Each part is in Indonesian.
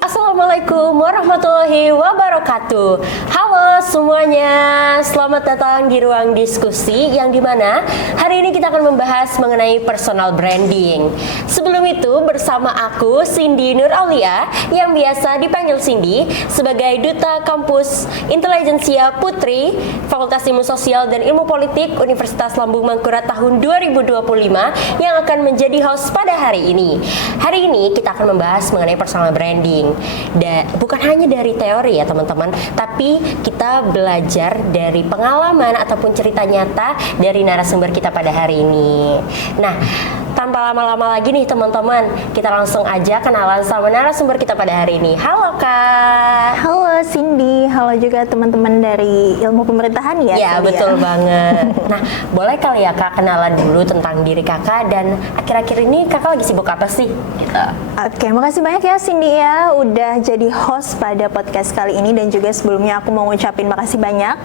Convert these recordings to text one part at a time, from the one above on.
Assalamualaikum warahmatullahi wabarakatuh. Halo semuanya, selamat datang di ruang diskusi yang dimana hari ini kita akan membahas mengenai personal branding. Sebelum itu bersama aku Cindy Nur Aulia yang biasa dipanggil Cindy sebagai Duta Kampus Intelijensia Putri Fakultas Ilmu Sosial dan Ilmu Politik Universitas Lambung Mangkurat tahun 2025 yang akan menjadi host pada hari ini. Hari ini kita akan membahas mengenai personal branding. Bukan hanya dari teori ya teman-teman, tapi kita belajar dari pengalaman ataupun cerita nyata dari narasumber kita pada hari ini. Nah, tanpa lama-lama lagi nih teman-teman, kita langsung aja kenalan sama narasumber kita pada hari ini. Halo Kak. Halo Cindy, halo juga teman-teman dari ilmu pemerintahan ya. Ya betul banget. Nah, boleh kali ya Kak kenalan dulu tentang diri Kakak dan akhir-akhir ini Kakak lagi sibuk apa sih? Gitu. Oke, makasih banyak ya Cindy ya udah jadi host pada podcast kali ini, dan juga sebelumnya aku mau ngucapin makasih banyak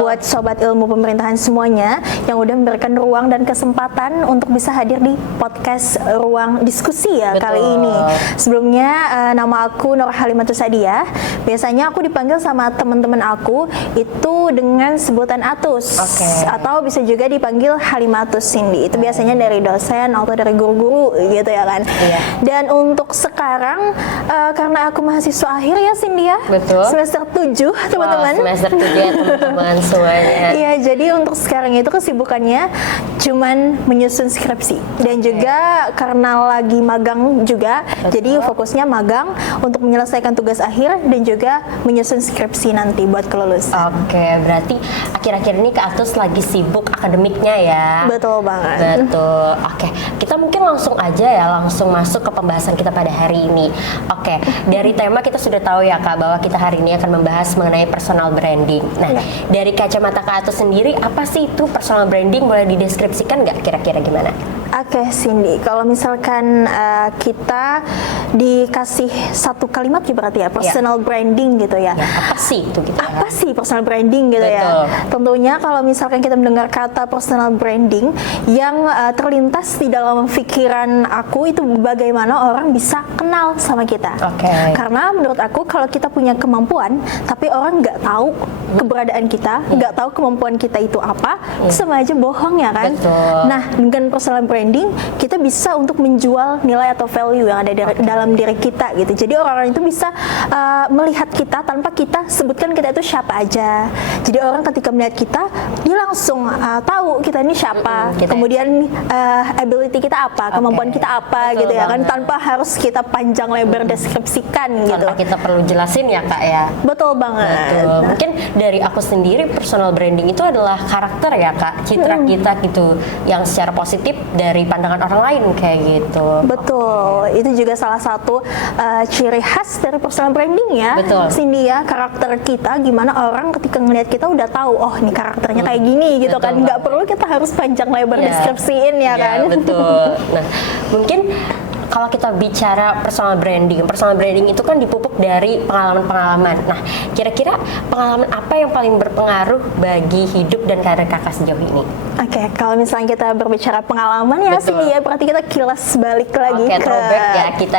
buat sobat ilmu pemerintahan semuanya yang udah memberikan ruang dan kesempatan untuk bisa hadir di podcast ruang diskusi ya kali ini. Sebelumnya nama aku Nur Halimatus Sadiah. Biasanya aku dipanggil sama teman-teman aku itu dengan sebutan Atus, atau bisa juga dipanggil Halimatus Cindy. Itu biasanya dari dosen atau dari guru-guru gitu ya kan. Dan untuk sekarang karena aku mahasiswa akhir ya Cindy ya. Semester 7 teman-teman. Semester 7 ya teman-teman semuanya. Iya, jadi untuk sekarang itu kesibukannya cuman menyusun skripsi dan juga karena lagi magang juga. Jadi fokusnya magang untuk menyelesaikan tugas akhir dan juga menyusun skripsi nanti buat kelulusan. Oke, berarti akhir-akhir ini Kak Atus lagi sibuk akademiknya ya. Betul banget. Betul. Oke, kita mungkin langsung aja ya, langsung masuk ke pembahasan kita pada hari ini. Oke, dari tema kita sudah tahu ya Kak bahwa kita hari ini akan membahas mengenai personal branding. Nah, dari kacamata Kak Atus sendiri, apa sih itu personal branding? Boleh dideskripsikan nggak kira-kira gimana? Oke Cindy, kalau misalkan kita dikasih satu kalimat berarti ya personal branding gitu ya. Apa sih itu gitu? Apa sih personal branding gitu ya? Tentunya kalau misalkan kita mendengar kata personal branding, yang terlintas di dalam pikiran aku itu bagaimana orang bisa kenal sama kita. Karena menurut aku kalau kita punya kemampuan tapi orang nggak tahu keberadaan kita, nggak tahu kemampuan kita itu apa, sama aja bohong ya kan. Nah, dengan personal branding kita bisa untuk menjual nilai atau value yang ada dalam diri kita gitu. Jadi orang-orang itu bisa melihat kita tanpa kita sebutkan kita itu siapa aja. Jadi orang ketika melihat kita, dia langsung tahu kita ini siapa, kemudian ability kita apa, kemampuan kita apa gitu ya kan, tanpa harus kita panjang lebar deskripsikan gitu. Tanpa kita perlu jelasin ya Kak ya. Betul banget. Mungkin dari aku sendiri personal branding itu adalah karakter ya Kak, citra kita gitu yang secara positif dari pandangan orang lain kayak gitu. Betul, itu juga salah satu ciri khas dari personal branding ya. Cindy ya, karakter kita gimana orang ketika ngelihat kita udah tahu oh ini karakternya kayak gini gitu kan. Nggak perlu kita harus panjang lebar deskripsiin ya kan. Betul. Nah, mungkin kalau kita bicara personal branding itu kan dipupuk dari pengalaman-pengalaman. Nah, kira-kira pengalaman apa yang paling berpengaruh bagi hidup dan karir Kakak sejauh ini? Oke, kalau misalnya kita berbicara pengalaman ya sih ya, berarti kita kilas balik lagi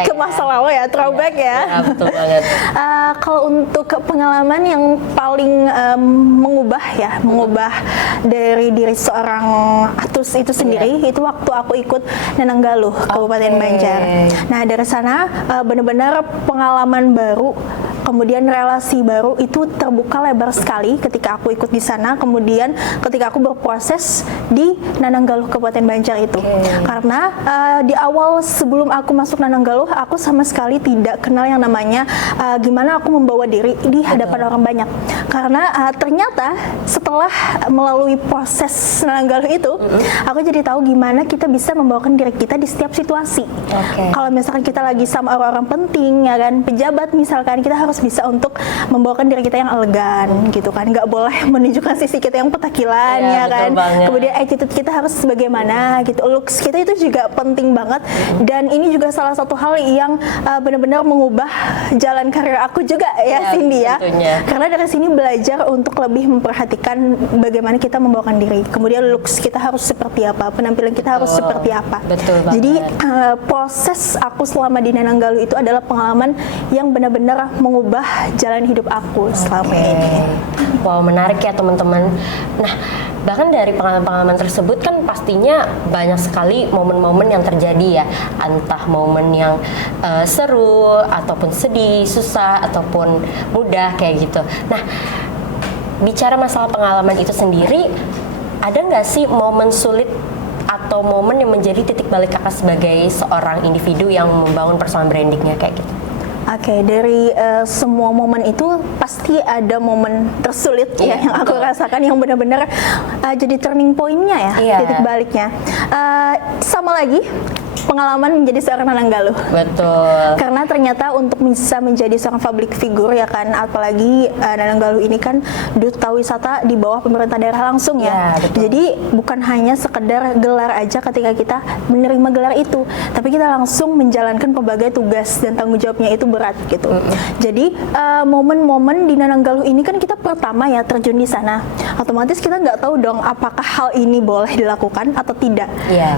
ke masa lalu ya, throwback ya. Betul banget. Kalau untuk pengalaman yang paling mengubah dari diri seorang Atus itu sendiri, itu waktu aku ikut Nananggaluh, Kabupaten Banjar. Nah, dari sana benar-benar pengalaman baru, kemudian relasi baru itu terbuka lebar sekali ketika aku ikut di sana. Kemudian ketika aku berproses di Nananggaluh Kabupaten Banjar itu, karena di awal sebelum aku masuk Nananggaluh, aku sama sekali tidak kenal yang namanya gimana aku membawa diri di hadapan orang banyak. Karena ternyata setelah melalui proses Nananggaluh itu, aku jadi tahu gimana kita bisa membawakan diri kita di setiap situasi. Kalau misalkan kita lagi sama orang-orang penting ya kan, pejabat misalkan, kita harus bisa untuk membawakan diri kita yang elegan gitu kan, nggak boleh menunjukkan sisi kita yang petakilan ya kan. Kemudian attitude kita harus bagaimana gitu, looks kita itu juga penting banget. Dan ini juga salah satu hal yang benar-benar mengubah jalan karir aku juga ya Cindy ya. Karena dari sini belajar untuk lebih memperhatikan bagaimana kita membawakan diri. Kemudian looks kita harus seperti apa, penampilan kita harus seperti apa. Betul banget. Jadi proses aku selama di Nananggalu itu adalah pengalaman yang benar-benar mengubah jalan hidup aku selama ini. Wow, menarik ya teman-teman. Nah, bahkan dari pengalaman-pengalaman tersebut kan pastinya banyak sekali momen-momen yang terjadi ya, entah momen yang seru ataupun sedih, susah ataupun mudah kayak gitu. Nah, bicara masalah pengalaman itu sendiri, ada nggak sih momen sulit atau momen yang menjadi titik balik kakak sebagai seorang individu yang membangun personal brandingnya kayak gitu? Oke, dari semua momen itu pasti ada momen tersulit ya yang aku rasakan yang benar-benar jadi turning point-nya ya, titik baliknya. Sama lagi pengalaman menjadi seorang Nananggalu. Betul. Karena ternyata untuk bisa menjadi seorang public figure ya kan, apalagi Nananggalu ini kan duta wisata di bawah pemerintah daerah langsung ya. Jadi bukan hanya sekedar gelar aja ketika kita menerima gelar itu, tapi kita langsung menjalankan berbagai tugas dan tanggung jawabnya itu berat gitu. Jadi momen-momen di Nananggalu ini kan kita pertama ya terjun di sana, otomatis kita nggak tahu dong apakah hal ini boleh dilakukan atau tidak.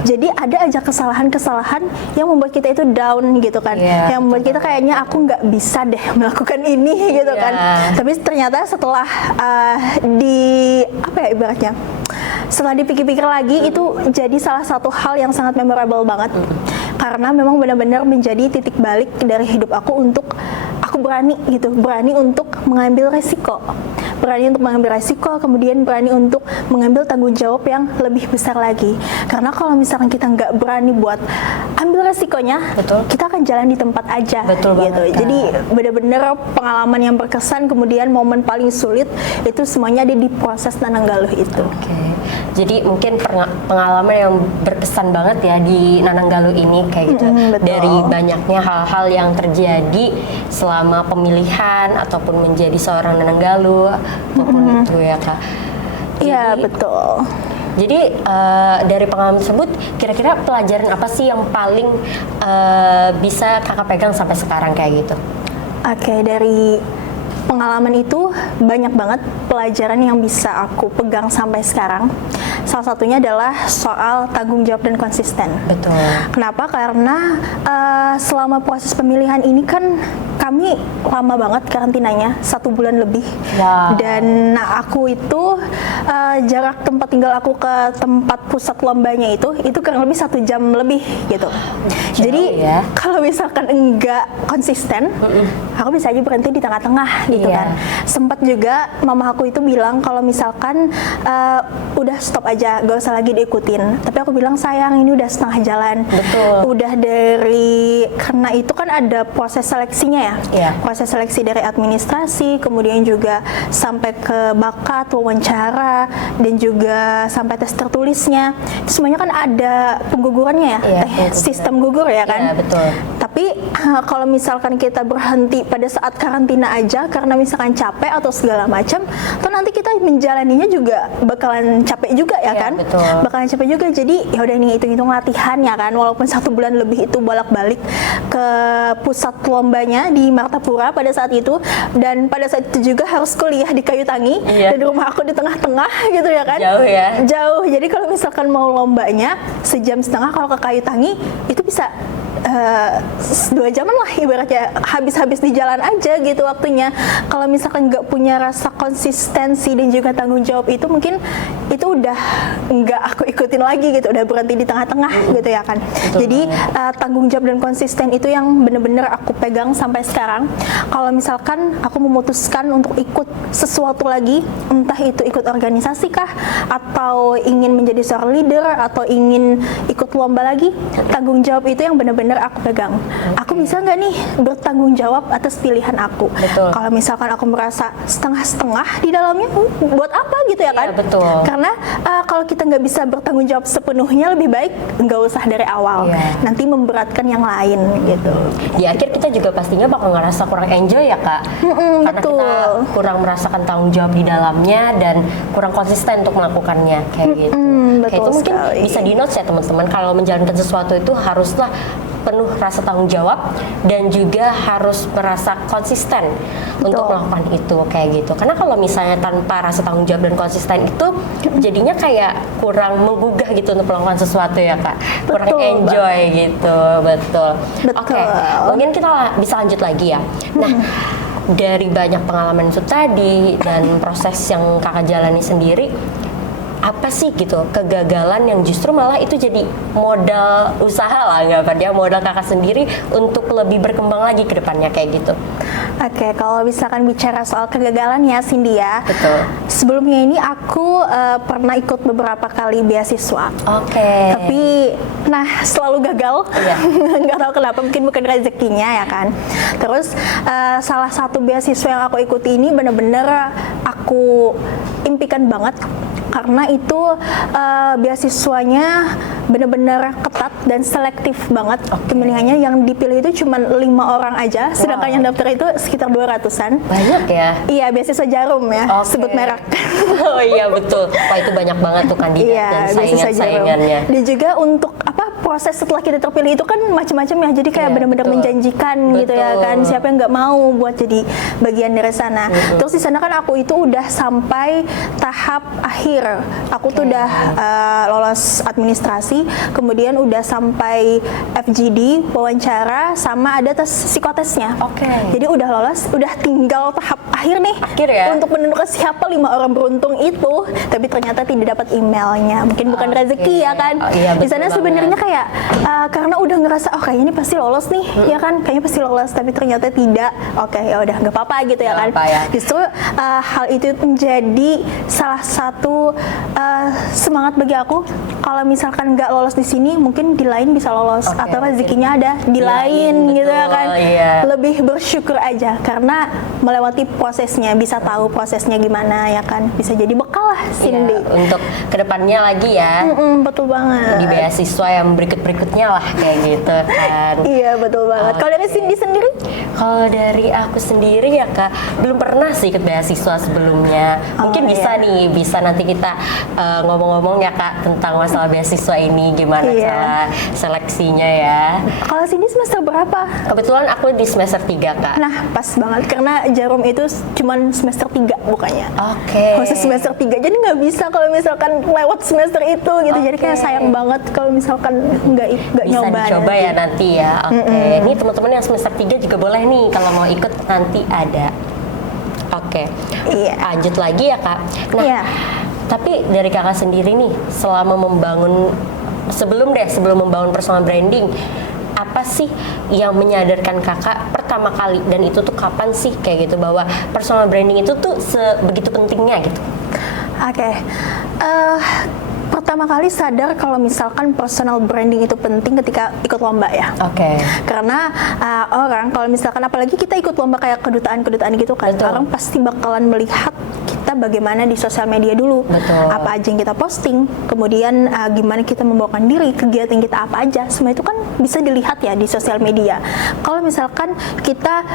Jadi ada aja kesalahan-kesalahan yang membuat kita itu down gitu kan, yang membuat kita kayaknya aku nggak bisa deh melakukan ini gitu kan. Tapi ternyata setelah ibaratnya setelah dipikir-pikir lagi itu jadi salah satu hal yang sangat memorable banget, karena memang benar-benar menjadi titik balik dari hidup aku untuk aku berani untuk mengambil resiko, kemudian berani untuk mengambil tanggung jawab yang lebih besar lagi. Karena kalau misalkan kita nggak berani buat ambil resikonya, kita akan jalan di tempat aja. Jadi benar-benar pengalaman yang berkesan, kemudian momen paling sulit itu semuanya ada di proses Nananggalu itu. Jadi mungkin pengalaman yang berkesan banget ya di Nananggalu ini kayak gitu. Dari banyaknya hal-hal yang terjadi selama pemilihan ataupun menjadi seorang Nananggalu apapun itu ya Kak. Iya, betul. Jadi dari pengalaman tersebut kira-kira pelajaran apa sih yang paling bisa Kakak pegang sampai sekarang kayak gitu? Oke, dari pengalaman itu banyak banget pelajaran yang bisa aku pegang sampai sekarang. Salah satunya adalah soal tanggung jawab dan konsisten. Betul. Kenapa? Karena selama proses pemilihan ini kan kami lama banget karantinanya, 1 bulan lebih. Dan aku itu jarak tempat tinggal aku ke tempat pusat lombanya itu kurang lebih 1 jam lebih gitu. Jadi kalau misalkan enggak konsisten, aku bisa aja berhenti di tengah-tengah gitu kan. Sempat juga mama aku itu bilang kalau misalkan udah stop aja, gak usah lagi diikutin. Tapi aku bilang sayang, ini udah setengah jalan. Udah karena itu kan ada proses seleksinya ya. Proses seleksi dari administrasi, kemudian juga sampai ke bakat, wawancara, dan juga sampai tes tertulisnya. Itu semuanya kan ada penggugurannya ya, sistem gugur ya kan. Tapi kalau misalkan kita berhenti pada saat karantina aja karena misalkan capek atau segala macam, atau nanti kita menjalaninya juga bakalan capek juga ya kan. Bakalan capek juga. Jadi ya udah nih hitung-hitung latihan ya kan, walaupun 1 bulan lebih itu bolak-balik ke pusat lombanya di Martapura pada saat itu, dan pada saat itu juga harus kuliah di Kayu Tangi, dan rumah aku di tengah-tengah gitu ya kan. Jauh. Jadi kalau misalkan mau lombanya 1,5 jam kalau ke Kayu Tangi itu bisa 2 jaman lah ibaratnya, habis di jalan aja gitu waktunya. Kalau misalkan nggak punya rasa konsistensi dan juga tanggung jawab itu, mungkin itu udah nggak aku ikutin lagi gitu, udah berhenti di tengah-tengah gitu ya kan. Jadi tanggung jawab dan konsisten itu yang bener-bener aku pegang sampai sekarang. Kalau misalkan aku memutuskan untuk ikut sesuatu lagi, entah itu ikut organisasi kah, atau ingin menjadi seorang leader, atau ingin ikut lomba lagi, tanggung jawab itu yang benar-benar aku pegang. Aku bisa nggak nih bertanggung jawab atas pilihan aku? Kalau misalkan aku merasa setengah-setengah di dalamnya, buat apa gitu ya kan? Karena kalau kita nggak bisa bertanggung jawab sepenuhnya, lebih baik nggak usah dari awal. Nanti memberatkan yang lain gitu. Di akhir kita juga pastinya bakal ngerasa kurang enjoy ya Kak. Karena kita kurang merasakan tanggung jawab di dalamnya dan kurang konsisten untuk melakukannya kayak gitu. Kayak itu mungkin bisa di notes ya teman-teman, kalau menjalankan sesuatu itu haruslah penuh rasa tanggung jawab dan juga harus merasa konsisten untuk melakukan itu kayak gitu. Karena kalau misalnya tanpa rasa tanggung jawab dan konsisten itu jadinya kayak kurang menggugah gitu untuk melakukan sesuatu ya Kak. Kurang enjoy gitu, betul. Oke, mungkin kita bisa lanjut lagi ya. Nah, dari banyak pengalaman itu tadi dan proses yang Kakak jalani sendiri, apa sih gitu kegagalan yang justru malah itu jadi modal usaha lah, nggak dia modal Kakak sendiri untuk lebih berkembang lagi ke depannya kayak gitu? Oke, kalau misalkan bicara soal kegagalan ya Cindy ya. Betul. Sebelumnya ini aku pernah ikut beberapa kali beasiswa. Oke. Tapi selalu gagal. Iya. Nggak tahu kenapa, mungkin bukan rezekinya ya kan. Terus salah satu beasiswa yang aku ikuti ini benar-benar aku impikan banget. Karena itu beasiswanya benar-benar ketat dan selektif banget. Pemilihannya yang dipilih itu cuma 5 orang aja, sedangkan yang daftar itu sekitar 200-an. Banyak ya? Iya, beasiswa Jarum ya, sebut merek. Oh iya betul. Wah itu banyak banget tuh kandidat dan saingannya. Dan juga untuk proses setelah kita terpilih itu kan macam-macam ya, jadi kayak benar-benar menjanjikan gitu ya kan. Siapa yang nggak mau buat jadi bagian dari sana. Terus di sana kan aku itu udah sampai tahap akhir. Aku tuh udah lolos administrasi, kemudian udah sampai FGD, wawancara, sama ada tes psikotesnya. Jadi udah lolos, udah tinggal tahap akhir nih untuk menentukan siapa 5 orang beruntung itu. Tapi ternyata tidak dapat emailnya, mungkin bukan rezeki ya kan. Di sana sebenarnya kayak karena udah ngerasa kayaknya ini pasti lolos nih, ya kan, kayaknya pasti lolos, tapi ternyata tidak. Ya udah nggak apa-apa gitu ya kan. Justru hal itu menjadi salah satu semangat bagi aku. Kalau misalkan nggak lolos di sini, mungkin di lain bisa lolos, atau rezekinya ada di lain gitu ya kan. Lebih bersyukur aja karena melewati prosesnya, bisa tahu prosesnya gimana ya kan, bisa jadi bekal lah Cindy untuk kedepannya lagi ya. Betul banget. Di beasiswa yang berikutnya lah kayak gitu kan. Iya betul banget. Kalau dari Cindy sendiri? Kalau dari aku sendiri ya Kak, belum pernah sih ikut beasiswa sebelumnya. Mungkin bisa nanti kita ngomong-ngomong ya Kak tentang masalah beasiswa ini, gimana cara seleksinya ya. Kalau Cindy semester berapa? Kebetulan aku di semester 3 Kak. Nah pas banget, karena Jarum itu cuman semester 3 bukannya. Khusus semester 3, jadi nggak bisa kalau misalkan lewat semester itu gitu. Jadi kayak sayang banget kalau misalkan nggak nyoba. Bisa dicoba ya nanti ya. Ini teman-teman yang semester 3 juga boleh nih kalau mau ikut nanti ada. Lanjut lagi ya Kak. Tapi dari Kakak sendiri nih, selama sebelum membangun personal branding, apa sih yang menyadarkan Kakak pertama kali, dan itu tuh kapan sih kayak gitu, bahwa personal branding itu tuh sebegitu pentingnya gitu? Pertama kali sadar kalau misalkan personal branding itu penting ketika ikut lomba ya. Karena orang kalau misalkan apalagi kita ikut lomba kayak kedutaan gitu kan, orang pasti bakalan melihat kita bagaimana di sosial media dulu. Apa aja yang kita posting, kemudian gimana kita membawakan diri, kegiatan kita apa aja, semua itu kan bisa dilihat ya di sosial media. Kalau misalkan kita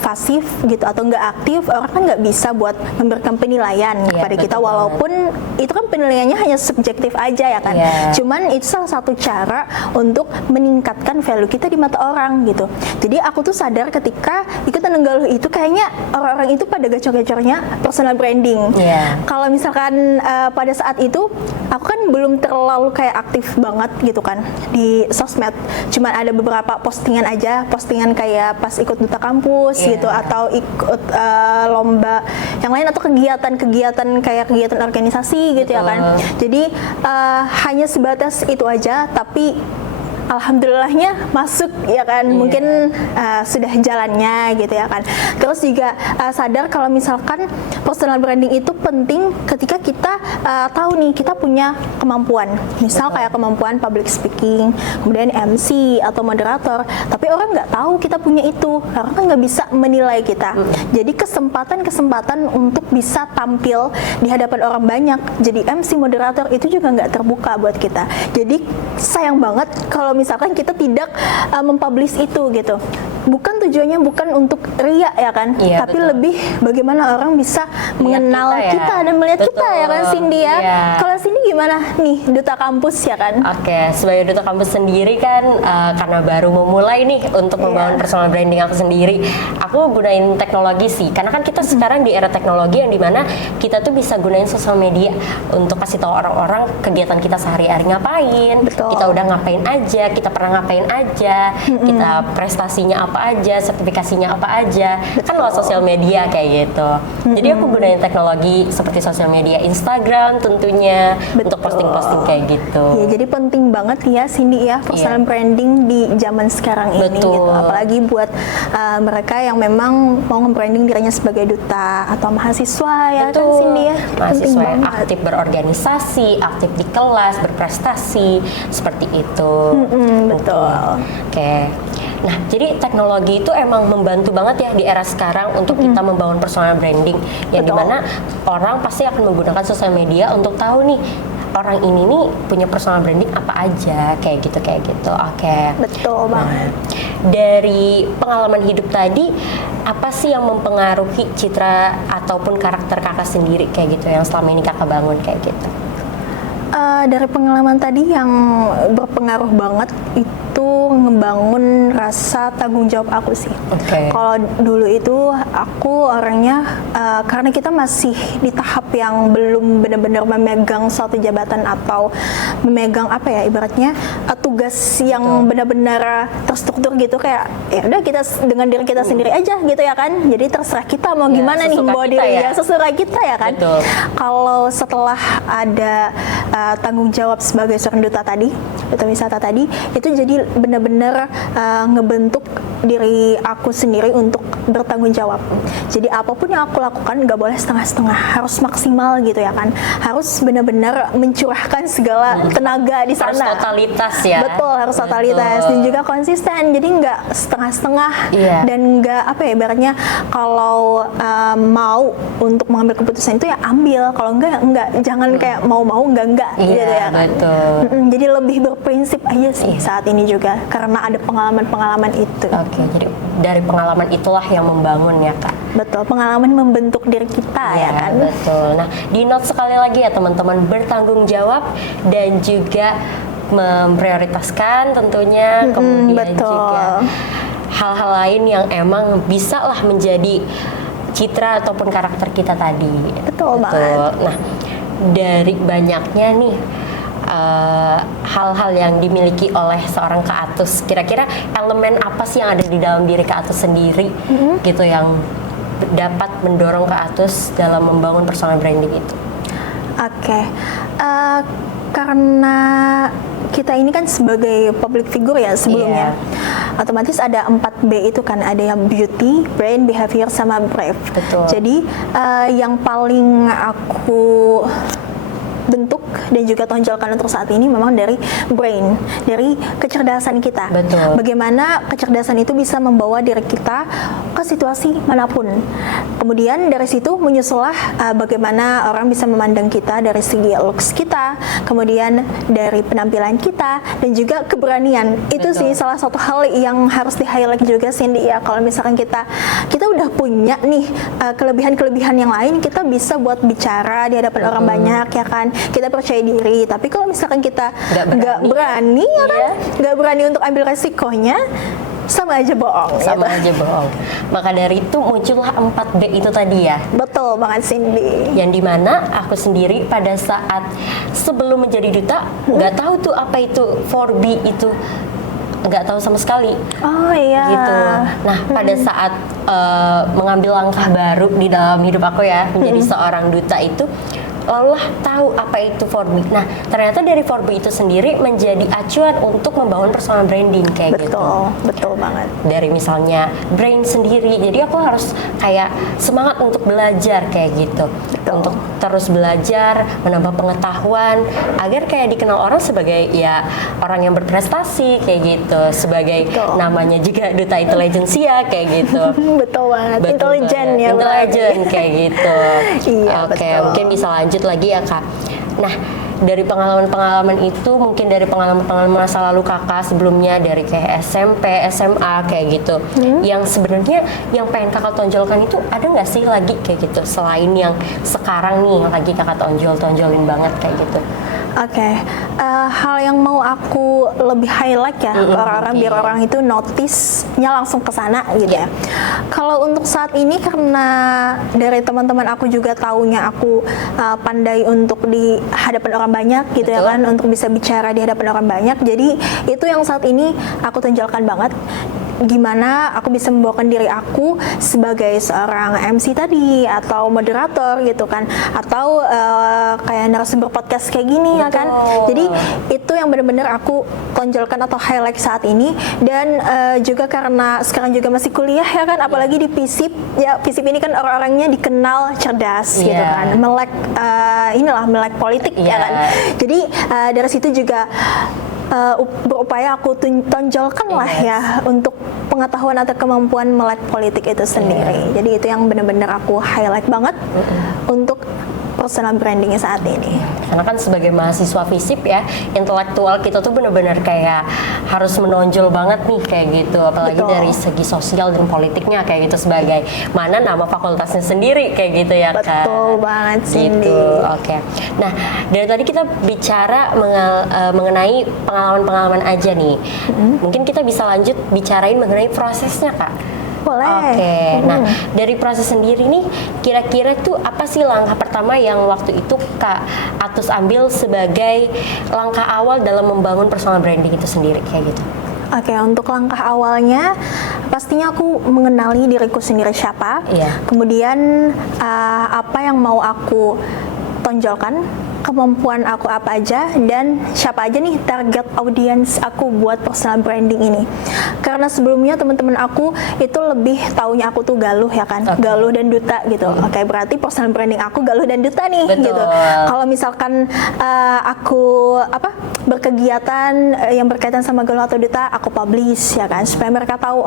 pasif gitu atau nggak aktif, orang kan nggak bisa buat memberikan penilaian kepada kita, walaupun itu kan penilaiannya hanya subjektif aja ya kan. Cuman itu salah satu cara untuk meningkatkan value kita di mata orang gitu. Jadi aku tuh sadar ketika ikut Tenenggaluh itu kayaknya orang-orang itu pada gacor-gacornya personal branding. Kalau misalkan pada saat itu aku kan belum terlalu kayak aktif banget gitu kan di sosmed. Cuman ada beberapa postingan aja, postingan kayak pas ikut duta kampus gitu, atau ikut lomba yang lain, atau kegiatan kayak kegiatan organisasi gitu ya kan. Jadi hanya sebatas itu aja, tapi alhamdulillahnya masuk ya kan. Mungkin sudah jalannya gitu ya kan. Terus juga sadar kalau misalkan personal branding itu penting ketika kita tahu nih kita punya kemampuan, misal kayak kemampuan public speaking, kemudian MC atau moderator, tapi orang nggak tahu kita punya itu, orang kan nggak bisa menilai kita. Jadi kesempatan untuk bisa tampil di hadapan orang banyak jadi MC moderator itu juga nggak terbuka buat kita. Jadi sayang banget kalau misalkan kita tidak mempublish itu gitu. Bukan tujuannya bukan untuk ria ya kan, Iya, tapi betul. lebih bagaimana orang bisa mengenal kita ya. kita dan melihat kita ya kan, Betul. Cindy ya. Iya. Kalau Cindy gimana nih, duta kampus ya kan? Oke, sebagai duta kampus sendiri kan karena baru memulai nih untuk membangun personal branding aku sendiri, aku gunain teknologi sih. Karena kan kita sekarang di era teknologi yang dimana kita tuh bisa gunain sosial media untuk kasih tahu orang-orang kegiatan kita sehari-hari ngapain, Betul. kita udah ngapain aja, kita pernah ngapain aja, kita prestasinya apa aja, sertifikasinya apa aja, kan lewat sosial media kayak gitu. Jadi aku gunain teknologi seperti sosial media Instagram tentunya untuk posting-posting kayak gitu. Ya, jadi penting banget ya Cindy ya personal branding di zaman sekarang ini Betul. gitu. Apalagi buat mereka yang memang mau nge-branding dirinya sebagai duta atau mahasiswa ya kan Cindy ya. Penting Mahasiswa yang banget. aktif berorganisasi, aktif di kelas, berprestasi, seperti itu. Betul. Oke. Nah, jadi teknologi itu emang membantu banget ya di era sekarang untuk kita membangun personal branding, yang Betul. dimana orang pasti akan menggunakan sosial media untuk tahu nih orang ini nih punya personal branding apa aja, kayak gitu. Oke. Betul banget. Dari pengalaman hidup tadi, apa sih yang mempengaruhi citra ataupun karakter kakak sendiri kayak gitu yang selama ini kakak bangun kayak gitu? Dari pengalaman tadi yang berpengaruh banget itu ngebangun rasa tanggung jawab aku sih. Oke. Kalau dulu itu aku orangnya karena kita masih di tahap yang belum benar-benar memegang suatu jabatan atau memegang apa ya ibaratnya tugas yang benar-benar terstruktur gitu, kayak ya udah kita dengan diri kita sendiri aja gitu ya kan. Jadi terserah kita mau Ya, gimana nih sesuka membawa kita diri ya. ya sesuai kita ya kan. Betul. Kalau setelah ada tanggung jawab sebagai seorang duta wisata tadi, itu jadi benar-benar ngebentuk diri aku sendiri untuk bertanggung jawab. Jadi apapun yang aku lakukan nggak boleh setengah-setengah, harus maksimal gitu ya kan. Harus benar-benar mencurahkan segala tenaga di Harus sana. totalitas ya. Betul, harus totalitas dan juga konsisten. Jadi nggak setengah-setengah Iya. dan nggak apa ya ibaratnya kalau mau untuk mengambil keputusan itu ya ambil, kalau enggak ya enggak. Jangan kayak mau-mau enggak Iya, gitu ya kan. betul. Jadi lebih berprinsip aja sih saat ini juga karena ada pengalaman-pengalaman itu. Oke, jadi dari pengalaman itulah yang membangun ya kak. Betul, pengalaman membentuk diri kita ya kan. Betul. Nah, di note sekali lagi ya teman-teman, bertanggung jawab dan juga memprioritaskan tentunya, kemudian betul. juga hal-hal lain yang emang bisa lah menjadi citra ataupun karakter kita tadi. Betul banget. Nah, dari banyaknya nih hal-hal yang dimiliki oleh seorang Kak Atus, kira-kira elemen apa sih yang ada di dalam diri Kak Atus sendiri gitu yang dapat mendorong Kak Atus dalam membangun personal branding itu? Oke, karena kita ini kan sebagai public figure ya sebelumnya, otomatis ada 4B itu kan, ada yang beauty, brain, behavior, sama brave. Betul. Jadi yang paling aku bentuk dan juga tonjolkan untuk saat ini memang dari brain, dari kecerdasan kita. Betul. Bagaimana kecerdasan itu bisa membawa diri kita ke situasi manapun. Kemudian dari situ menyusullah bagaimana orang bisa memandang kita dari segi looks kita, kemudian dari penampilan kita dan juga keberanian. Itu Betul. sih salah satu hal yang harus di-highlight juga Cindy ya. Kalau misalkan kita udah punya nih kelebihan-kelebihan yang lain, kita bisa buat bicara di hadapan orang banyak ya kan. Kita percaya diri, tapi kalau misalkan kita nggak berani ya kan, nggak berani untuk ambil resikonya, sama aja bohong. Sama gitu. aja bohong. Maka dari itu muncullah 4B itu tadi ya. Betul banget Cindy. Yang dimana aku sendiri pada saat sebelum menjadi duta nggak tahu tuh apa itu 4B itu, nggak tahu sama sekali. Oh iya. Gitu. Nah, pada saat mengambil langkah baru di dalam hidup aku ya menjadi seorang duta itu, lalu tahu apa itu 4B. Nah, ternyata dari 4B itu sendiri menjadi acuan untuk membangun personal branding kayak gitu. Betul banget. Dari misalnya brain sendiri, jadi aku harus kayak semangat untuk belajar kayak gitu, untuk terus belajar, menambah pengetahuan agar kayak dikenal orang sebagai ya orang yang berprestasi kayak gitu, sebagai namanya juga duta intelijensia kayak gitu. Betul banget. Betul Intelijen banget. ya. Intelijen kayak gitu. Iya, Oke, betul. mungkin bisa lanjut lagi ya Kak. Nah, dari pengalaman-pengalaman itu, mungkin dari pengalaman-pengalaman masa lalu kakak sebelumnya, dari kayak SMP, SMA kayak gitu, yang sebenarnya yang pengen kakak tonjolkan itu ada nggak sih lagi kayak gitu, selain yang sekarang nih yang lagi kakak tonjolin banget kayak gitu? Oke, hal yang mau aku lebih highlight ya ke orang-orang biar orang itu notice-nya langsung ke sana gitu ya. Kalau untuk saat ini karena dari teman-teman aku juga taunya aku pandai untuk di hadapan orang banyak gitu ya kan, untuk bisa bicara di hadapan orang banyak. Jadi itu yang saat ini aku tonjolkan banget. Gimana aku bisa membawakan diri aku sebagai seorang MC tadi atau moderator gitu kan, atau kayak narasumber podcast kayak gini ya kan. Jadi itu yang benar-benar aku tonjolkan atau highlight saat ini. Dan juga karena sekarang juga masih kuliah ya kan, apalagi di FISIP ya, FISIP ini kan orang-orangnya dikenal cerdas gitu kan, melek politik ya kan. Jadi dari situ juga berupaya aku tonjolkan lah ya untuk pengetahuan atau kemampuan melek politik itu sendiri. Jadi itu yang benar-benar aku highlight banget untuk personal brandingnya saat ini. Karena kan sebagai mahasiswa FISIP ya, intelektual kita tuh benar-benar kayak harus menonjol banget nih kayak gitu, apalagi dari segi sosial dan politiknya kayak gitu, sebagai mana nama fakultasnya sendiri kayak gitu ya Kak. Betul banget Cindy. Gitu. Oke. Nah, dari tadi kita bicara mengenai pengalaman-pengalaman aja nih. Mungkin kita bisa lanjut bicarain mengenai prosesnya Kak. Boleh. Oke. Nah, dari proses sendiri nih, kira-kira tuh apa sih langkah pertama yang waktu itu Kak Atus ambil sebagai langkah awal dalam membangun personal branding itu sendiri kayak gitu? Oke, untuk langkah awalnya pastinya aku mengenali diriku sendiri siapa. Kemudian apa yang mau aku tonjolkan, kemampuan aku apa aja, dan siapa aja nih target audiens aku buat personal branding ini. Karena sebelumnya teman-teman aku itu lebih taunya aku tuh galuh ya kan, galuh dan duta gitu. Oke, berarti personal branding aku galuh dan duta nih. Gitu. Kalau misalkan aku berkegiatan yang berkaitan sama galuh atau duta, aku publish ya kan, supaya mereka tahu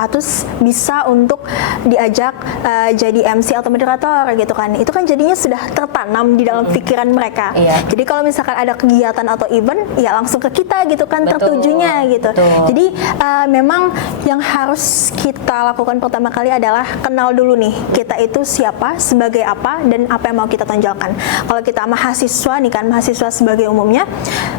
Atus bisa untuk diajak jadi MC atau moderator gitu kan. Itu kan jadinya sudah tertanam di dalam pikiran mereka. Jadi kalau misalkan ada kegiatan atau event, ya langsung ke kita gitu kan, tertujunya gitu. Jadi memang yang harus kita lakukan pertama kali adalah kenal dulu nih, kita itu siapa, sebagai apa, dan apa yang mau kita tonjolkan. Kalau kita mahasiswa nih kan, mahasiswa sebagai umumnya,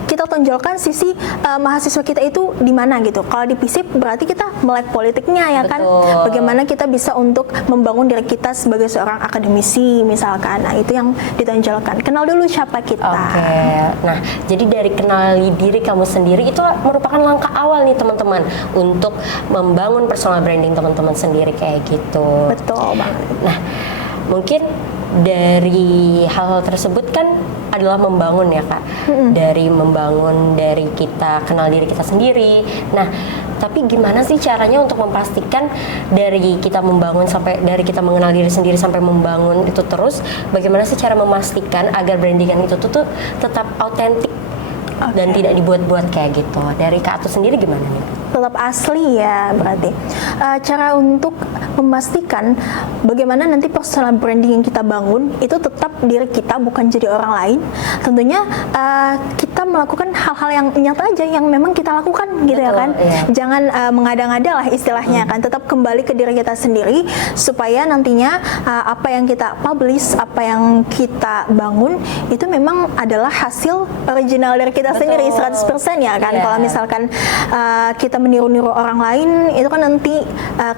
kita tonjolkan sisi mahasiswa kita itu di mana gitu. Kalau di FISIP berarti kita melek politiknya ya kan. Bagaimana kita bisa untuk membangun diri kita sebagai seorang akademisi misalkan. Nah, itu yang ditonjolkan. Kenal dulu siapa kita. Nah, jadi dari kenali diri kamu sendiri itu merupakan langkah awal nih teman-teman untuk membangun personal branding teman-teman sendiri kayak gitu. Betul banget. Nah, mungkin dari hal-hal tersebut kan adalah membangun ya Kak, dari membangun dari kita kenal diri kita sendiri. Nah, tapi gimana sih caranya untuk memastikan dari kita membangun sampai dari kita mengenal diri sendiri sampai membangun itu terus, bagaimana sih cara memastikan agar brandingan itu tuh tetap autentik dan tidak dibuat-buat kayak gitu? Dari Kak Atus sendiri gimana nih? Tetap asli ya berarti. Cara untuk memastikan bagaimana nanti personal branding yang kita bangun itu tetap diri kita, bukan jadi orang lain. Tentunya kita melakukan hal-hal yang nyata aja, yang memang kita lakukan gitu. Ya kan. Jangan mengada-ngada lah istilahnya kan. Tetap kembali ke diri kita sendiri supaya nantinya apa yang kita publish, apa yang kita bangun itu memang adalah hasil original dari kita sendiri 100% ya kan. Kalau misalkan kita meniru-niru orang lain, itu kan nanti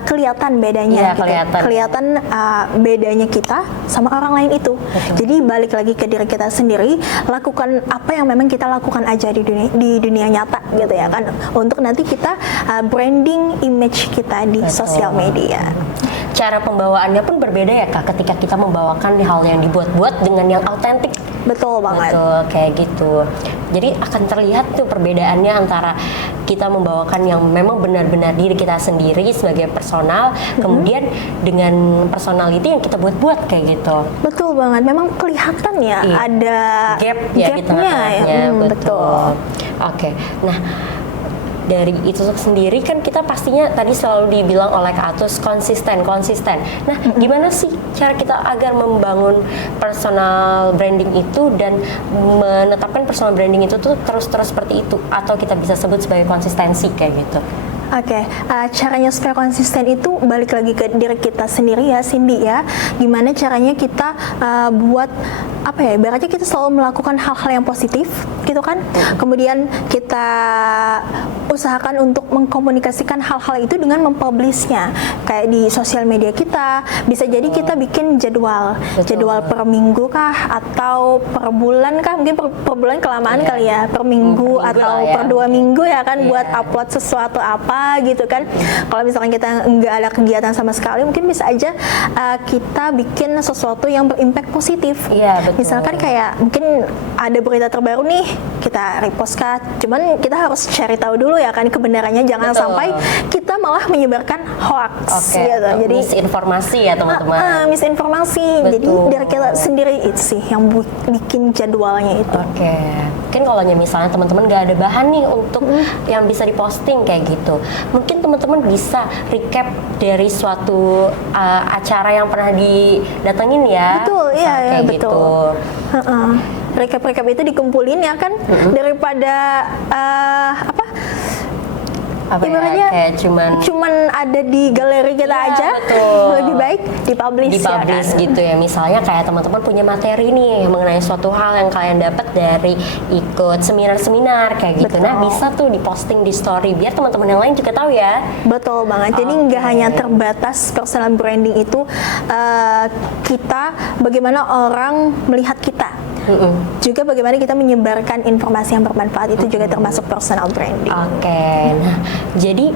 kelihatan bedanya gitu. Kelihatan bedanya kita sama orang lain itu. Jadi balik lagi ke diri kita sendiri, lakukan apa yang memang kita lakukan aja di dunia nyata gitu ya kan, untuk nanti kita branding image kita di sosial media. Cara pembawaannya pun berbeda ya Kak, ketika kita membawakan hal yang dibuat-buat dengan yang autentik. Betul banget. Betul, kayak gitu. Jadi akan terlihat tuh perbedaannya antara kita membawakan yang memang benar-benar diri kita sendiri sebagai personal, kemudian dengan personality yang kita buat-buat kayak gitu. Betul banget. Memang kelihatan ya ada gap ya di tengah-tengahnya. Betul. Oke. Nah, dari itu sendiri kan kita pastinya tadi selalu dibilang oleh Kak Atus konsisten. Nah, gimana sih cara kita agar membangun personal branding itu dan menetapkan personal branding itu tuh terus-terus seperti itu atau kita bisa sebut sebagai konsistensi kayak gitu? Oke, caranya supaya konsisten itu balik lagi ke diri kita sendiri ya, Cindy ya. Gimana caranya kita buat apa ya? Ibaratnya kita selalu melakukan hal-hal yang positif, gitu kan? Kemudian kita usahakan untuk mengkomunikasikan hal-hal itu dengan mempublishnya, kayak di sosial media kita. Bisa jadi kita bikin jadwal per minggu kah, atau per bulan kah? Mungkin per bulan kelamaan kali ya, per minggu atau per 2 minggu ya kan, buat upload sesuatu apa gitu kan. Kalau misalkan kita nggak ada kegiatan sama sekali, mungkin bisa aja kita bikin sesuatu yang berimpact positif. Misalkan kayak mungkin ada berita terbaru nih, kita repost kah, cuman kita harus cari tahu dulu ya kan kebenarannya, jangan sampai kita malah menyebarkan hoax gitu. Jadi misinformasi ya teman-teman. Misinformasi. Jadi dari kita sendiri itu sih yang bikin jadwalnya itu. Mungkin kalau misalnya teman-teman nggak ada bahan nih untuk yang bisa diposting kayak gitu, mungkin teman-teman bisa recap dari suatu acara yang pernah didatengin ya. Betul, iya kayak betul. Gitu. Recap itu dikumpulin ya kan, daripada ibaratnya kayak cuman ada di galeri kita aja, lebih baik dipublish ya kan? Gitu ya. Misalnya kayak teman-teman punya materi nih mengenai suatu hal yang kalian dapat dari ikut seminar-seminar kayak gitu. Nah, bisa tuh diposting di story biar teman-teman yang lain juga tahu ya. Betul banget. Jadi nggak hanya terbatas personal branding itu kita bagaimana orang melihat kita. Juga bagaimana kita menyebarkan informasi yang bermanfaat itu juga termasuk personal branding. Nah, jadi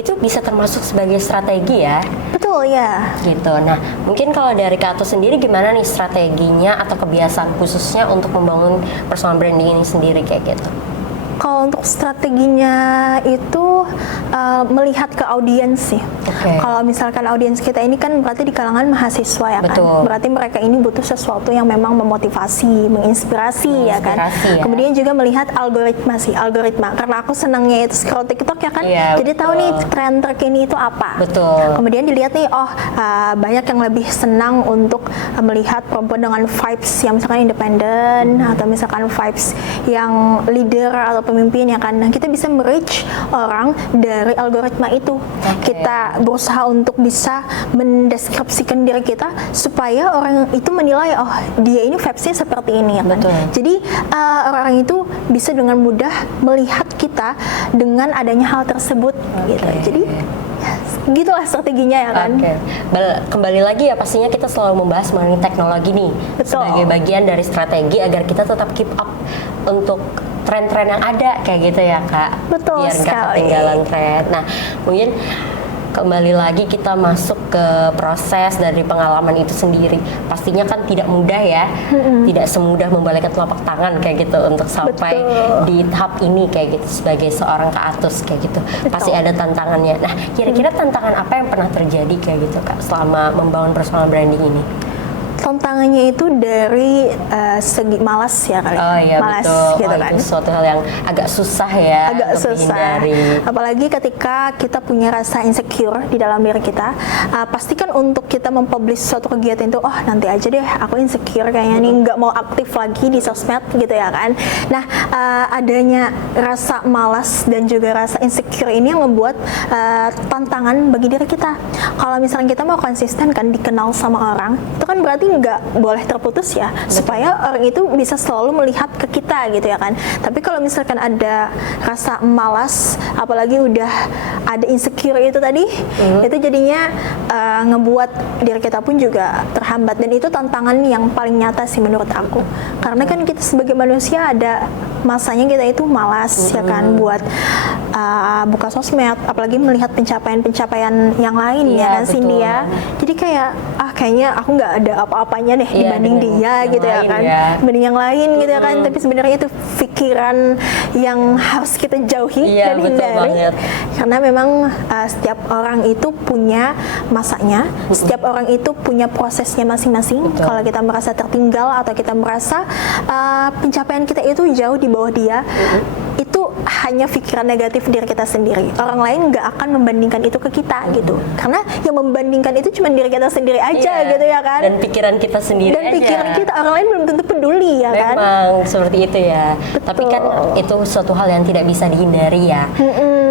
itu bisa termasuk sebagai strategi ya? Betul ya. Gitu. Nah, mungkin kalau dari Kak Atus sendiri gimana nih strateginya atau kebiasaan khususnya untuk membangun personal branding ini sendiri kayak gitu? Kalau untuk strateginya itu melihat ke audiens sih. Kalau misalkan audiens kita ini kan berarti di kalangan mahasiswa ya kan. Berarti mereka ini butuh sesuatu yang memang memotivasi, menginspirasi ya kan. Kemudian juga melihat algoritma. Karena aku senangnya itu scroll TikTok ya kan. Jadi tahu nih tren terkini itu apa. Kemudian dilihat nih, banyak yang lebih senang untuk melihat perempuan dengan vibes yang misalkan independen atau misalkan vibes yang leader atau pemimpin ya kan. Nah, kita bisa merich orang dari algoritma itu. Kita berusaha untuk bisa mendeskripsikan diri kita supaya orang itu menilai, oh dia ini vibes-nya seperti ini ya kan. Jadi orang itu bisa dengan mudah melihat kita dengan adanya hal tersebut gitu. Jadi gitulah strateginya ya kan. Kembali lagi ya, pastinya kita selalu membahas mengenai teknologi nih sebagai bagian dari strategi agar kita tetap keep up untuk tren-tren yang ada kayak gitu ya Kak. Betul biar sekali. Biar nggak ketinggalan tren. Nah, mungkin kembali lagi kita masuk ke proses dari pengalaman itu sendiri. Pastinya kan tidak mudah ya, tidak semudah membalikkan telapak tangan kayak gitu untuk sampai di tahap ini kayak gitu sebagai seorang Kak Atus kayak gitu. Pasti ada tantangannya. Nah, kira-kira tantangan apa yang pernah terjadi kayak gitu Kak selama membangun personal branding ini? Tantangannya itu dari segi malas ya kali. Malas gitu kan. Itu suatu hal yang agak susah ya. Agak susah. Apalagi ketika kita punya rasa insecure di dalam diri kita, pastikan untuk kita mempublish suatu kegiatan itu, oh nanti aja deh, aku insecure kayaknya nih nggak mau aktif lagi di sosmed gitu ya kan. Nah, adanya rasa malas dan juga rasa insecure ini yang membuat tantangan bagi diri kita. Kalau misalnya kita mau konsisten kan dikenal sama orang, itu kan berarti nggak boleh terputus ya, supaya orang itu bisa selalu melihat ke kita gitu ya kan. Tapi kalau misalkan ada rasa malas, apalagi udah ada insecure itu tadi, itu jadinya ngebuat diri kita pun juga terhambat, dan itu tantangan yang paling nyata sih menurut aku. Karena kan kita sebagai manusia ada masanya kita itu malas ya kan buat buka sosmed, apalagi melihat pencapaian-pencapaian yang lain ya kan Cindy ya. Jadi kayak kayaknya aku nggak ada apa-apanya deh dibanding dia gitu ya kan, dibanding yang lain gitu ya kan. Tapi sebenarnya itu pikiran yang harus kita jauhi dan hindari, karena memang setiap orang itu punya masanya, setiap orang itu punya prosesnya masing-masing. Kalau kita merasa tertinggal atau kita merasa pencapaian kita itu jauh di bawah dia, itu hanya pikiran negatif diri kita sendiri. Orang lain nggak akan membandingkan itu ke kita gitu. Karena yang membandingkan itu cuma diri kita sendiri aja gitu ya kan. Dan pikiran kita sendiri Dan pikiran kita, orang lain belum tentu peduli ya kan. Memang seperti itu ya. Tapi kan itu suatu hal yang tidak bisa dihindari ya.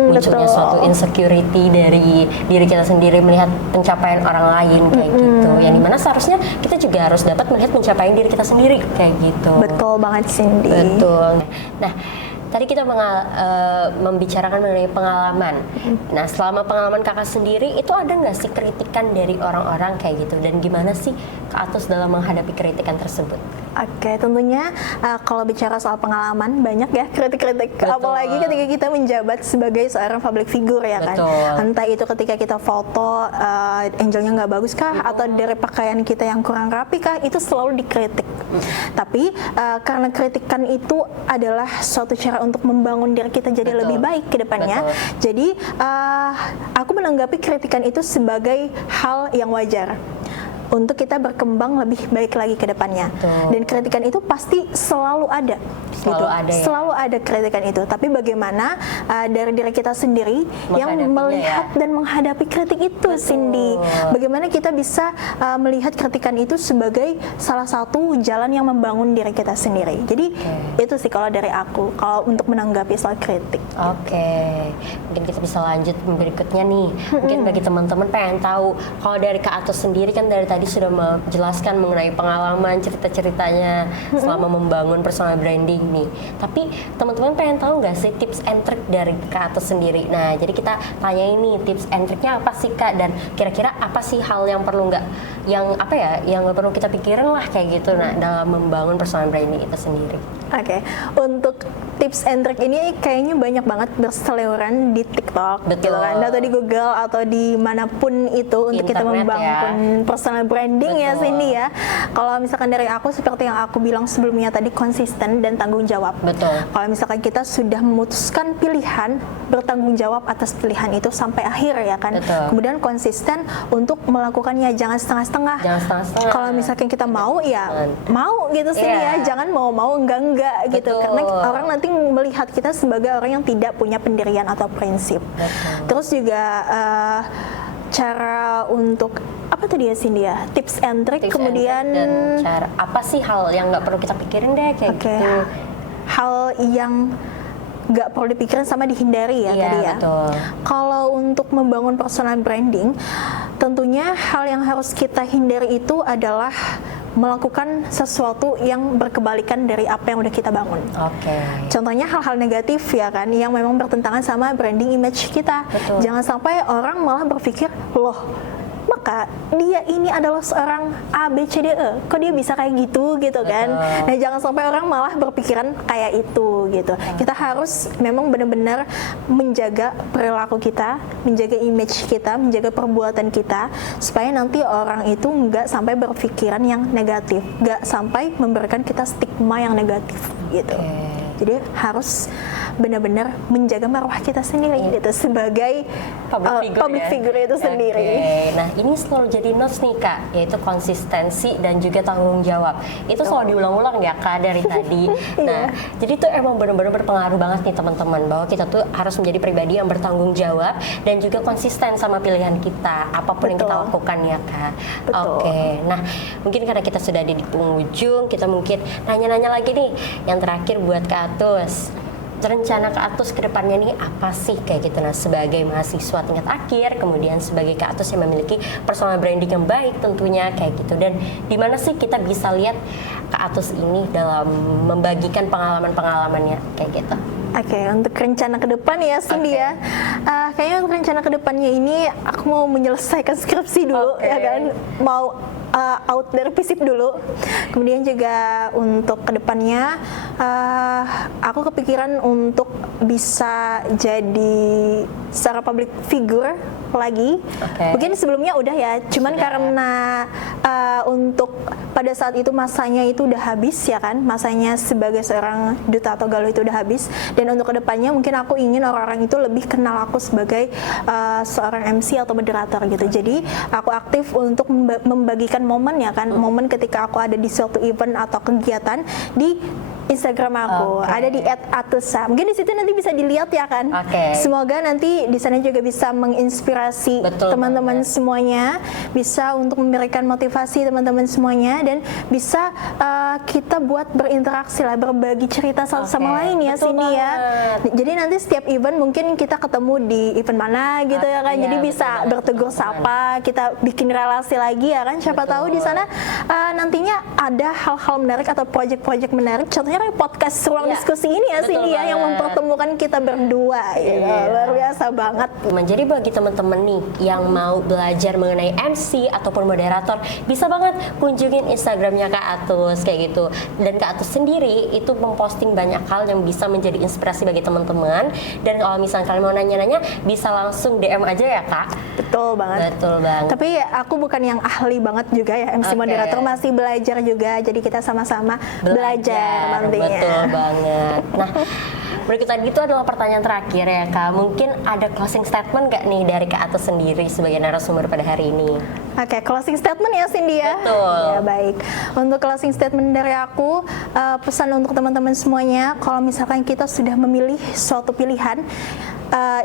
Munculnya suatu insecurity dari diri kita sendiri melihat pencapaian orang lain kayak gitu. Yang dimana seharusnya kita juga harus dapat melihat pencapaian diri kita sendiri kayak gitu. Betul banget Cindy. Betul. Nah, tadi kita membicarakan mengenai pengalaman. Nah, selama pengalaman kakak sendiri, itu ada nggak sih kritikan dari orang-orang kayak gitu? Dan gimana sih Kak Atus dalam menghadapi kritikan tersebut? Oke, tentunya kalau bicara soal pengalaman, banyak ya kritik-kritik. Betul. Apalagi ketika kita menjabat sebagai seorang public figure ya kan. Betul. Entah itu ketika kita foto, angelnya nggak bagus kah? Atau dari pakaian kita yang kurang rapi kah? Itu selalu dikritik. Tapi karena kritikan itu adalah suatu cara untuk membangun diri kita jadi lebih baik ke depannya. Jadi aku menanggapi kritikan itu sebagai hal yang wajar untuk kita berkembang lebih baik lagi ke depannya. Dan kritikan itu pasti selalu ada. Selalu ada ya? Selalu ada kritikan itu. Tapi bagaimana dari diri kita sendiri yang melihat dan menghadapi kritik itu, Cindy. Bagaimana kita bisa melihat kritikan itu sebagai salah satu jalan yang membangun diri kita sendiri. Jadi itu sih kalau dari aku, kalau untuk menanggapi soal kritik. Mungkin kita bisa lanjut berikutnya nih. Mungkin bagi teman-teman pengen tahu, kalau dari Kak Atus sendiri kan dari tadi sudah menjelaskan mengenai pengalaman, cerita-ceritanya selama membangun personal branding nih. Tapi teman-teman pengen tahu nggak sih tips and trick dari Kak Atus sendiri? Nah, jadi kita tanya ini tips and tricknya apa sih Kak? Dan kira-kira apa sih hal yang perlu yang nggak perlu kita pikirin lah kayak gitu. Nah, dalam membangun personal branding itu sendiri. Untuk tips and trick ini kayaknya banyak banget berseliweran di TikTok, gitu kan, atau di Google atau di manapun itu untuk kita membangun personal branding ya Cindy ya. Kalau misalkan dari aku seperti yang aku bilang sebelumnya tadi, konsisten dan tanggung jawab. Kalau misalkan kita sudah memutuskan pilihan, bertanggung jawab atas pilihan itu sampai akhir ya kan. Kemudian konsisten untuk melakukannya, jangan setengah-setengah. Kalau misalkan kita mau ya mau gitu Cindy ya, jangan mau enggak gitu. Karena orang nanti melihat kita sebagai orang yang tidak punya pendirian atau prinsip. Terus juga cara untuk apa tadi ya Cindy ya, tips and trick, kemudian dan cara apa sih hal yang nggak perlu kita pikirin deh kayak gitu. Hal yang nggak perlu dipikirin sama dihindari ya tadi ya. Kalau untuk membangun personal branding, tentunya hal yang harus kita hindari itu adalah melakukan sesuatu yang berkebalikan dari apa yang udah kita bangun. Contohnya hal-hal negatif ya kan, yang memang bertentangan sama branding image kita. Jangan sampai orang malah berpikir, loh, maka dia ini adalah seorang A, B, C, D, E. Kok dia bisa kayak gitu kan. Nah, jangan sampai orang malah berpikiran kayak itu gitu. Kita harus memang benar-benar menjaga perilaku kita, menjaga image kita, menjaga perbuatan kita, supaya nanti orang itu nggak sampai berpikiran yang negatif, nggak sampai memberikan kita stigma yang negatif gitu. Jadi harus benar-benar menjaga marwah kita sendiri gitu sebagai public figure itu sendiri. Nah, ini selalu jadi notes nih Kak, yaitu konsistensi dan juga tanggung jawab. Itu selalu diulang-ulang ya Kak dari tadi. Nah, jadi itu emang benar-benar berpengaruh banget nih teman-teman, bahwa kita tuh harus menjadi pribadi yang bertanggung jawab dan juga konsisten sama pilihan kita, apapun yang kita lakukan ya Kak. Nah, mungkin karena kita sudah di penghujung, kita mungkin nanya-nanya lagi nih. Yang terakhir buat Kak Atus, rencana Kak Atus ke depannya nih apa sih kayak gitu. Nah, sebagai mahasiswa tingkat akhir, kemudian sebagai Kak Atus yang memiliki personal branding yang baik tentunya kayak gitu. Dan di mana sih kita bisa lihat Kak Atus ini dalam membagikan pengalaman-pengalamannya kayak gitu. Untuk rencana ke depan ya Cindy ya. Kayaknya untuk rencana ke depannya ini aku mau menyelesaikan skripsi dulu ya kan. Mau out dari FISIP dulu. Kemudian juga untuk kedepannya aku kepikiran untuk bisa jadi secara public figure lagi. Mungkin sebelumnya udah ya, cuman karena untuk pada saat itu masanya itu udah habis ya kan, masanya sebagai seorang duta atau galuh itu udah habis. Dan untuk kedepannya mungkin aku ingin orang-orang itu lebih kenal aku sebagai seorang MC atau moderator gitu. Jadi aku aktif untuk membagikan momen ya kan, momen ketika aku ada di suatu event atau kegiatan di Instagram aku, ada di @atusa. Mungkin di situ nanti bisa dilihat ya kan. Semoga nanti di sana juga bisa menginspirasi teman-teman semuanya, bisa untuk memberikan motivasi teman-teman semuanya, dan bisa kita buat berinteraksi lah, berbagi cerita satu sama lain ya Cindy ya. Jadi nanti setiap event mungkin kita ketemu di event mana gitu ya kan. Jadi bisa bertegur sapa, kita bikin relasi lagi ya kan. Siapa tahu di sana nantinya ada hal-hal menarik atau proyek-proyek menarik. Contohnya kayak podcast Ruang Diskusi ini ya Cindy ya, yang mempertemukan kita berdua gitu. Luar biasa banget. Jadi bagi teman-teman nih yang mau belajar mengenai MC ataupun moderator, bisa banget kunjungin Instagramnya Kak Atus kayak gitu. Dan Kak Atus sendiri itu memposting banyak hal yang bisa menjadi inspirasi bagi teman-teman. Dan kalau misalnya kalian mau nanya-nanya, bisa langsung DM aja ya Kak. Betul banget. Betul banget. Tapi aku bukan yang ahli banget juga ya MC moderator, masih belajar juga. Jadi kita sama-sama belajar nantinya. Betul banget. Nah, berikut itu adalah pertanyaan terakhir ya Kak. Mungkin ada closing statement gak nih dari Kak Atus sendiri sebagai narasumber pada hari ini? Oke, closing statement ya Cindy ya. Betul. Ya baik. Untuk closing statement dari aku, pesan untuk teman-teman semuanya, kalau misalkan kita sudah memilih suatu pilihan,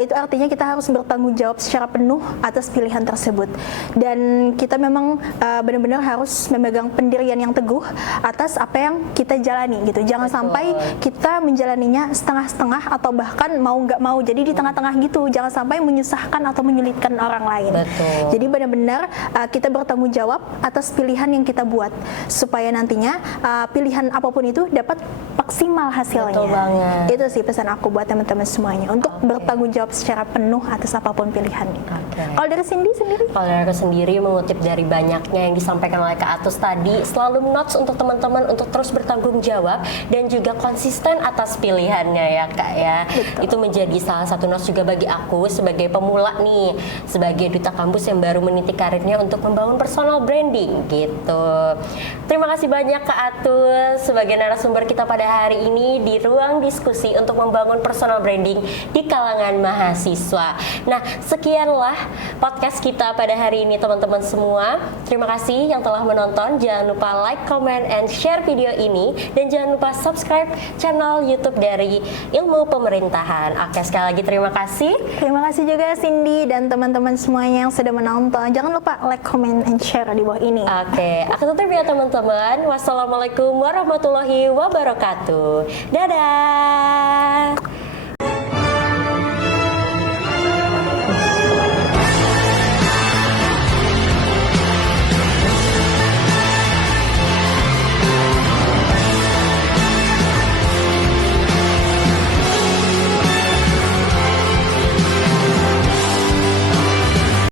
itu artinya kita harus bertanggung jawab secara penuh atas pilihan tersebut. Dan kita memang benar-benar harus memegang pendirian yang teguh atas apa yang kita jalani gitu. Jangan sampai kita menjalaninya setengah-setengah atau bahkan mau nggak mau. Jadi di tengah-tengah gitu. Jangan sampai menyusahkan atau menyulitkan orang lain. Jadi benar-benar kita bertanggung jawab atas pilihan yang kita buat, supaya nantinya pilihan apapun itu dapat maksimal hasilnya. Betul banget. Itu sih pesan aku buat teman-teman semuanya, untuk bertanggung jawab secara penuh atas apapun pilihannya. Kalau dari Cindy sendiri? Kalau dari aku sendiri, mengutip dari banyaknya yang disampaikan oleh Kak Atus tadi, selalu notes untuk teman-teman untuk terus bertanggung jawab dan juga konsisten atas pilihannya ya Kak ya. Betul. Itu menjadi salah satu notes juga bagi aku sebagai pemula nih, sebagai duta kampus yang baru meniti karirnya untuk membangun personal branding gitu. Terima kasih banyak Kak Atus sebagai narasumber kita pada hari ini di Ruang Diskusi untuk membangun personal branding di kalangan mahasiswa. Nah, sekianlah podcast kita pada hari ini teman-teman semua. Terima kasih yang telah menonton. Jangan lupa like, comment, and share video ini, dan jangan lupa subscribe channel YouTube dari Ilmu Pemerintahan. Oke, sekali lagi terima kasih. Terima kasih juga Cindy dan teman-teman semuanya yang sudah menonton. Jangan lupa like, comment, and share di bawah ini. Oke, aku tutup ya teman-teman. Wassalamualaikum warahmatullahi wabarakatuh. Dadah.